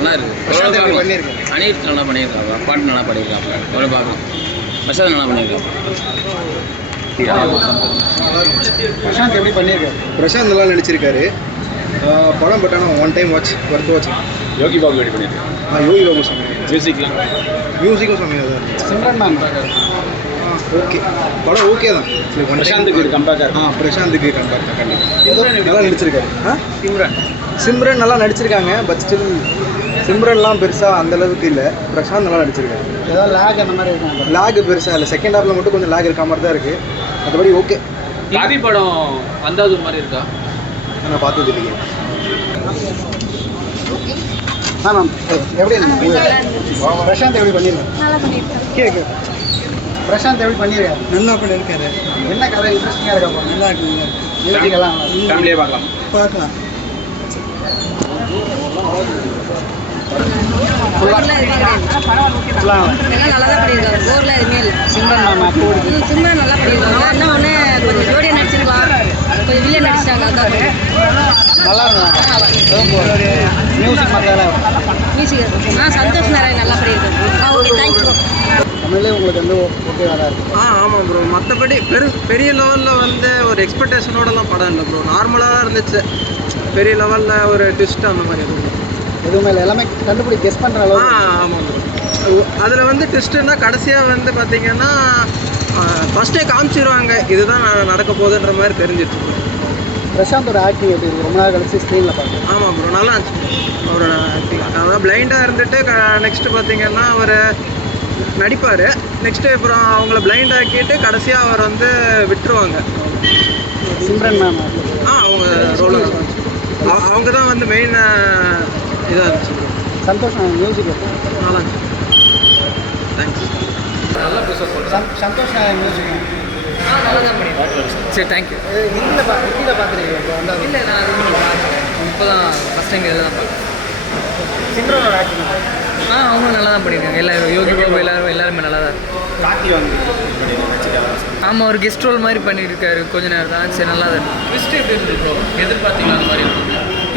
நல்லா இருக்குது. அனிருத் நல்லா பண்ணியிருக்காங்க, பாட்டு நல்லா பண்ணியிருக்காங்க, எவ்வளோ பார்க்கலாம். பிரசாந்த் நல்லா பண்ணியிருக்காங்க. பிரசாந்த் எப்படி பண்ணியிருக்காரு? பிரசாந்த் நல்லா நடிச்சிருக்காரு படம். பட் ஆனால் one time watch worth watch. Yogi Babu ready பண்ணியிருக்காங்க. யோகி பாபு சாமி மியூசிக்கும் சாமி தான். சிம்ரன் மேம் ஓகே, படம் ஓகே தான். பிரசாந்துக்கு கம்பேர். பிரசாந்துக்கு கம்பேர் தான் கண்டிப்பாக நல்லா நடிச்சிருக்காரு. சிம்ரன் நல்லா நடிச்சிருக்காங்க. பட் ஸ்டில் சிம்ரன்லாம் பெருசாக அந்தளவுக்கு இல்லை. பிரசாந்த் நல்லா நடிச்சிருக்காரு. ஏதாவது லேக் அந்த மாதிரி இருக்காங்க. லேக் பெருசாக இல்லை. செகண்ட் ஹாஃபில் மட்டும் கொஞ்சம் லேக் இருக்க மாதிரி தான் இருக்குது. மற்றபடி ஓகே. காபி படம் அந்தாது மாதிரி இருக்கா? நான் பார்த்தது இல்லைங்க. மேம் எப்படி பிரசாந்த் எப்படி பண்ணியிருக்காரு? கேட்கு பிரசாந்த் எப்படி பண்ணியிருக்காரு? நல்லா பண்ணியிருக்காரு. என்ன கதை இன்ட்ரெஸ்டிங்காக இருக்கா? நல்லா இருக்குங்க. மியூசிக்கெல்லாம் ஃபேமிலியே பார்க்கலாம். எல்லாம் நல்லா தான் பண்ணியிருக்காங்க. போர்லாம் எதுவுமே இல்லை. சிம்ரன் நல்லா பண்ணியிருக்காங்க. என்ன ஒன்று கொஞ்சம் ஜோடியாக நடிச்சிருக்கலாம், கொஞ்சம் வில்லியம் நடிச்சிட்டாங்க. அதான் நல்லா மியூசிக் மற்றதெல்லாம் மியூசிக் சந்தோஷ் நாராயண் நல்லா பண்ணியிருக்காங்க. Okay, thank you. தமிழ்லேயே உங்களுக்கு வந்து ஓகே வேறு இருக்குது. ஆமாம் ப்ரோ. மற்றபடி பெரிய லெவலில் வந்து ஒரு எக்ஸ்பெக்டேஷனோடலாம் படம் இல்லை ப்ரோ. நார்மலாக தான் இருந்துச்சு. பெரிய லெவலில் ஒரு ட்விஸ்ட் அந்த மாதிரி இருக்கும். எதுவுமே இல்லை, எல்லாமே கண்டுபிடி கெஸ் பண்ணுற அளவு. ஆமாம் ப்ரோ. அதில் வந்து ட்விஸ்ட்டுன்னா கடைசியாக வந்து பார்த்தீங்கன்னா ஃபஸ்ட்டே காமிச்சிருவாங்க இதுதான் நடக்க போகுதுன்ற மாதிரி தெரிஞ்சிட்டு. பிரசாந்தோட ஆக்டிங் எப்படி இருக்குது? ரொம்ப நாள் கழிச்சு ஸ்க்ரீனில் பார்த்தேன். ஆமாம் ப்ரோ, நல்லா இருந்துச்சு அவரோட ஆக்டிங். அதான் பிளைண்டாக இருந்துட்டு நெக்ஸ்ட்டு பார்த்தீங்கன்னா அவர் நடிப்பார். நெக்ஸ்ட்டு அப்புறம் அவங்கள பிளைண்ட் ஆக்கிட்டு கடைசியாக அவர் வந்து விட்டுருவாங்க. சிம்ரன் மேம் அவங்க ரோல் அவங்க தான் வந்து மெயின் இதாக இருந்துச்சு. சந்தோஷம் மியூசிக் நல்லா இருந்துச்சு. தேங்க்ஸ். சந்தோஷ் மியூசிக் சரி, தேங்க்யூ. ஹிந்தியில் பார்த்துருக்கீங்க? இல்லை, நான் இப்போ தான் ஃபஸ்ட் டைம் இதில் தான் பார்க்குறேன். சிம்ரனோட ஆக்டிங் அவங்களும் நல்லா தான் பண்ணியிருக்காங்க. எல்லாரும் யோகி பாபு எல்லாருமே நல்லா தான் இருக்கு. ஆமாம், ஒரு கெஸ்ட் ரோல் மாதிரி பண்ணியிருக்காரு கொஞ்ச நேரம் தான். சரி, நல்லா தான் இருக்கு. ட்விஸ்ட் எப்படி இருந்தது ப்ரோ? எதிர்பார்த்தீங்களா அந்த மாதிரி?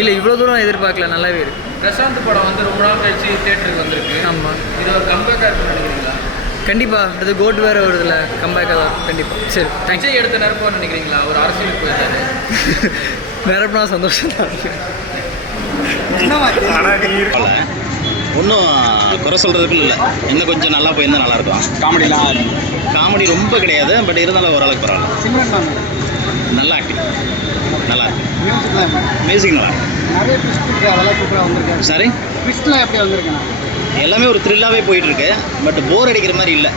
இல்லை, இவ்வளோ தூரம் எதிர்பார்க்கல. நல்லாவே இருக்குது. பிரசாந்த் படம் வந்து ரொம்ப நாள் கழிச்சு தேட்டருக்கு வந்திருக்கு. ஆமாம், இது ஒரு கம்பேக்காக இருக்குன்னு நினைக்கிறீங்களா? கண்டிப்பாக. அது கோட் வேறு ஒரு இதில் கம்பேக்காக தான் கண்டிப்பாக. சரி, தேங்க்ஸ். எடுத்த நிரப்போன்னு நினைக்கிறீங்களா? ஒரு அரசியலுக்கு போயிருந்தாரு. நிரப்புனா சந்தோஷம் தான். ஒன்றும் குறை சொல்கிறதுக்கு இல்லை. இன்னும் கொஞ்சம் நல்லா போயிருந்தால் நல்லாயிருக்கும். காமெடி ரொம்ப கிடையாது, பட் இருந்தாலும் ஓரளவுக்கு பரவாயில்ல. சிம்ரன் மேம் நல்லா ஆக்டிங், நல்லா இருக்கு. மியூசிக்லாம் மியூசிக் நல்லா இருக்கு. நிறைய ட்விஸ்ட் அதெல்லாம் சூப்பராக வந்திருக்காரு. சாரி, ட்விஸ்ட்லாம் எப்படி வந்திருக்கேன்? எல்லாமே ஒரு த்ரில்லாகவே போயிட்டுருக்கு. பட் போர் அடிக்கிற மாதிரி இல்லை.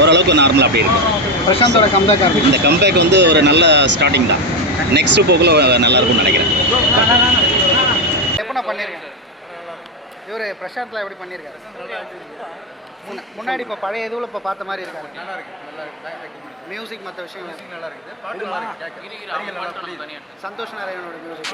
ஓரளவுக்கு நார்மலாக அப்படி இருக்குது. பிரசாந்தோட கம்பேக்காக இருக்குது. இந்த கம்பேக் வந்து ஒரு நல்ல ஸ்டார்டிங் தான். நெக்ஸ்ட்டு போக்குள்ள நல்லா இருக்கும்னு நினைக்கிறேன். எப்போ நான் பண்ணியிருக்கேன்? இவர் பிரசாந்த்லாம் எப்படி பண்ணியிருக்காரு? முன்னாடி இப்போ பழைய இதுவில் இப்போ பார்த்த மாதிரி இருக்காரு. நல்லா இருக்கு. மியூசிக் மற்ற விஷயம் நல்லா இருக்குது. சந்தோஷ் நாராயணோட மியூசிக்